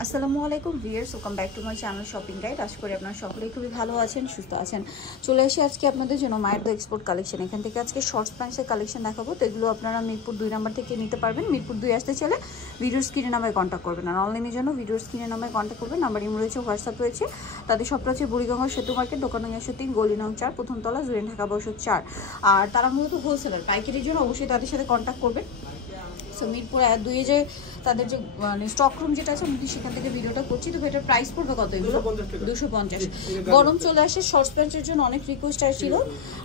আসসালামু আলাইকুম viewers, welcome back to my channel shopping guide. আশা করি আপনারা সকলেই খুবই ভালো আছেন, সুস্থ আছেন। চলে এসে আজকে আপনাদের জন্য মায়ের দ্য এক্সপোর্ট কালেকশন। এখান থেকে আজকে শর্টস প্যান্টসের কালেকশন দেখাবো। তো এগুলো আপনারা মিরপুর 2 নাম্বার থেকে নিতে পারবেন। মিরপুর 2 আসতে চলে ভিডিওর স্ক্রিনে নাম্বারে কন্ট্যাক্ট করবেন, আর অনলাইনের জন্য ভিডিওর স্ক্রিনে নাম্বারে কন্ট্যাক্ট করবেন। নাম্বার ইমো রয়েছে, হোয়াটসঅ্যাপ রয়েছে। তাদের সবটা হচ্ছে বুড়িগঙ্গা সেতু মার্কেট, দোকান নং 103, গলি নং 4, প্রথম তলা, জুরিন ঢাকা 4। আর তারা মূলত হোলসেলার, পাইকারির জন্য অবশ্যই তাদের সাথে কন্ট্যাক্ট করবেন। সো মিরপুর 2 যে তাদের যে মানে স্টক রুম যেটা আছে, আমি সেখান থেকে ভিডিওটা করছি। তো এটার প্রাইস পড়বে কত? এগুলো 250। গরম চলে আসে, শর্টস প্যান্টের জন্য অনেক রিকোয়েস্ট আসছিল।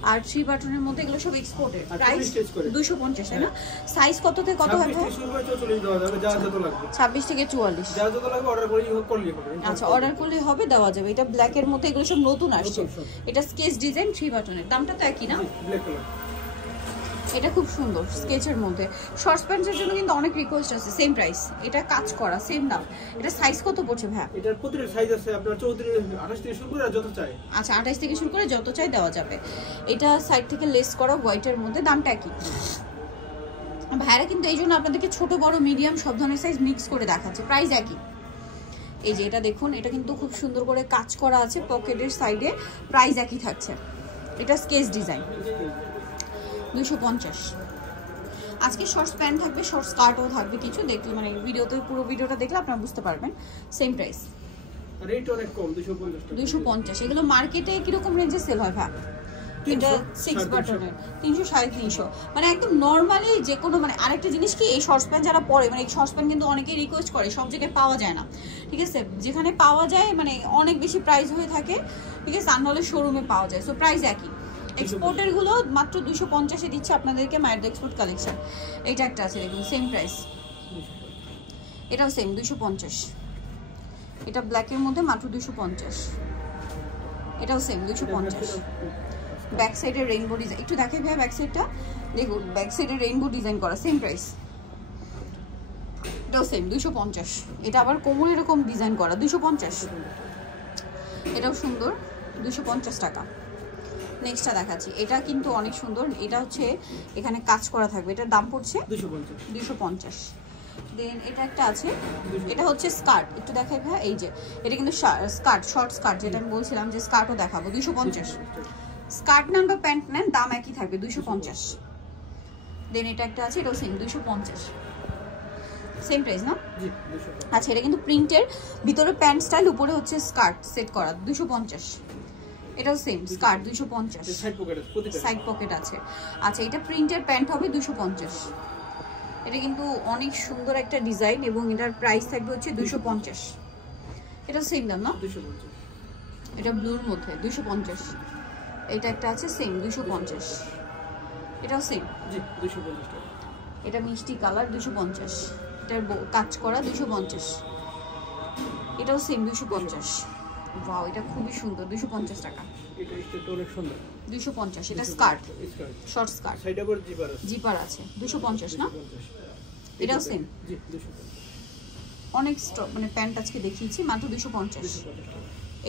আর 3 বাটনের মধ্যে এগুলো সব এক্সপোর্টেড। প্রাইস 250, তাই না? সাইজ কত থেকে কত হবে? 26 থেকে 44। আচ্ছা, অর্ডার করলেই হবে, দেওয়া যাবে। এটা ব্ল্যাকের মধ্যে, এগুলো সব নতুন আসছে। এটা স্কেচ ডিজাইন 3 বাটনের। দামটা তো একই না? এটা খুব সুন্দর স্কেচের মধ্যে। শর্টস প্যান্টের জন্য কিন্তু অনেক রিকোয়েস্ট আছে। সেম প্রাইস, এটা কাজ করা, সেম দাম। এটা সাইজ কত পড়ছে ভাই? এটার প্রতিটা সাইজ আছে আপনার 34 28 থেকে শুরু করে যত চাই। আচ্ছা, 28 থেকে শুরু করে যত চাই দেওয়া যাবে। এটা সাইড থেকে লেস করা হোয়াইটের মধ্যে। দামটা কি ভাইরা? কিন্তু এই জন্য আপনাদেরকে ছোট বড় মিডিয়াম সব ধরনের সাইজ মিক্স করে দেখাচ্ছে। প্রাইস একই। এই যে এটা দেখুন, এটা কিন্তু খুব সুন্দর করে কাজ করা আছে পকেটের সাইডে। প্রাইস একই থাকছে। এটা স্কেচ ডিজাইন 250। আজকে শর্টস প্যান্ট থাকবে, শর্টস স্কার্টও থাকবে কিছু। দেখলে মানে ভিডিওতে, পুরো ভিডিওটা দেখলে আপনারা বুঝতে পারবেন। সেম প্রাইস, রেট অনেক কম, 250। এগুলো মার্কেটে কিরকম রেঞ্জে সেল হয় ভাই? এটা 6 বাটনের 300 350। মানে একদম নর্মালি যে কোনো, মানে আরেকটা জিনিস কি, এই শর্টস প্যান্ট যারা পরে, মানে এই শর্টস প্যান্ট কিন্তু অনেকেই রিকোয়েস্ট করে, সব জায়গায় পাওয়া যায় না, ঠিক আছে? যেখানে পাওয়া যায় মানে অনেক বেশি প্রাইস হয়ে থাকে, ঠিক আছে? আর নাহলে শোরুমে পাওয়া যায়। সো প্রাইস একই। এক্সপোর্টের গুলো মাত্র 250-এ দিচ্ছে আপনাদেরকে মায়ের দ্য এক্সপোর্ট কালেকশন। এইটা একটা আছে দেখুন, সেম প্রাইস। এটাও সেম 250। এটা ব্ল্যাকের মধ্যে মাত্র 250। এটাও সেম 250। ব্যাক সাইডে রেইনবো ডিজাইন একটু দেখাই ভাই। ব্যাক সাইডটা দেখুন, ব্যাক সাইডে রেইনবো ডিজাইন করা, সেম প্রাইস। এটাও সেম 250। এটা আবার কোমর এরকম ডিজাইন করা, 250। এটাও সুন্দর, 250 টাকা। নেক্সটটা দেখাচ্ছি, এটা কিন্তু অনেক সুন্দর। এটা হচ্ছে এখানে কাজ করা থাকবে। এটার দাম পড়ছে 250। দেন এটা একটা আছে, এটা হচ্ছে স্কার্ট। একটু দেখাই ভাই। এই যে এটা কিন্তু স্কার্ট, শর্ট স্কার্ট, যেটা আমি বলছিলাম যে স্কার্টও দেখাবো। 250। স্কার্ট নেন বা প্যান্ট নেন, দাম একই থাকবে, 250। দেন এটা একটা আছে, এটাও সেম 250। সেম প্রাইস না? আচ্ছা, এটা কিন্তু প্রিন্টের, ভিতরে প্যান্ট স্টাইল, উপরে হচ্ছে স্কার্ট সেট করা, 250। এটাও সেম স্কার্ট 250। সাইড পকেট আছে। আচ্ছা, এটা প্রিন্টের প্যান্ট হবে 250। এটা কিন্তু অনেক সুন্দর একটা ডিজাইন এবং এটার প্রাইস থাকবে হচ্ছে 250। এটা সেম দাম না? 250। এটা ব্লুর মধ্যে 250। এটা একটা আছে সেম 250। এটাও সেম, জি 250 টাকা। এটা মিষ্টি কালার 250। এটার কাজ করা 250। এটাও সেম 250। ওয়াও, এটা খুবই সুন্দর, 250 টাকা। এটা স্টেট অনেক সুন্দর, 250। এটা স্কার্ট, শর্ট স্কার্ট, সাইড আবার জিপার আছে, 250 না? এটাও সেম, জি 250। অনেক স্টক মানে প্যান্ট আজকে দেখিয়েছি, মাত্র 250।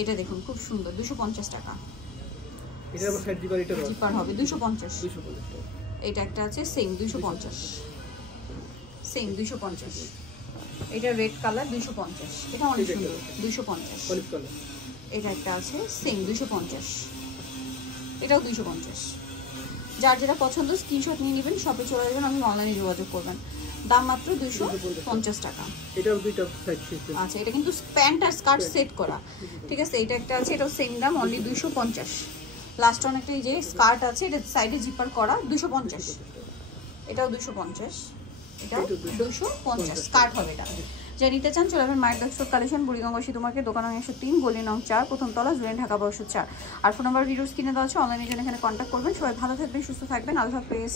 এটা দেখুন খুব সুন্দর, 250 টাকা। এটা আবার সাইড জিপার, এটা জিপার হবে 250। 250 টাকা। এটা একটা আছে সেম 250। সেম 250। এটা রেড কালার 250। এটা অনেক সুন্দর, 250। Olive colour. এটা একটা আছে সেম 250। এটাও 250। যার যেটা পছন্দ স্ক্রিনশট নিয়ে নেবেন, শপে চলে যাবেন, আমি অনলাইনে যোগাযোগ করবেন। দাম মাত্র 250 টাকা। এটাও দুইটা সাইড সিস্টেম। আচ্ছা, এটা কিন্তু প্যান্ট আর স্কার্ট সেট করা, ঠিক আছে? এটা একটা আছে, এটাও সেম দাম, অনলি 250। লাস্ট অনেকটা এই যে স্কার্ট আছে, এটা সাইডে জিপার করা, 250। এটাও 250। এটাও 250। স্কার্ট হবে এটা। যা নিতে চান চলে যাবেন মায়ের দ্য এক্সপোর্ট কালেকশন, বুড়িগঙ্গা সেতু মার্কেট, দোকান নং 103, গলি নং 4, প্রথম তলা, জুরিন ঢাকা 4। আর ফোন নাম্বার ভিডিওস কিনে দেওয়া আছে, অনলাইনের জন্য এখানে কন্ট্যাক্ট করবেন। সবাই ভালো থাকবেন, সুস্থ থাকবেন, আল্লাহ হাফেজ।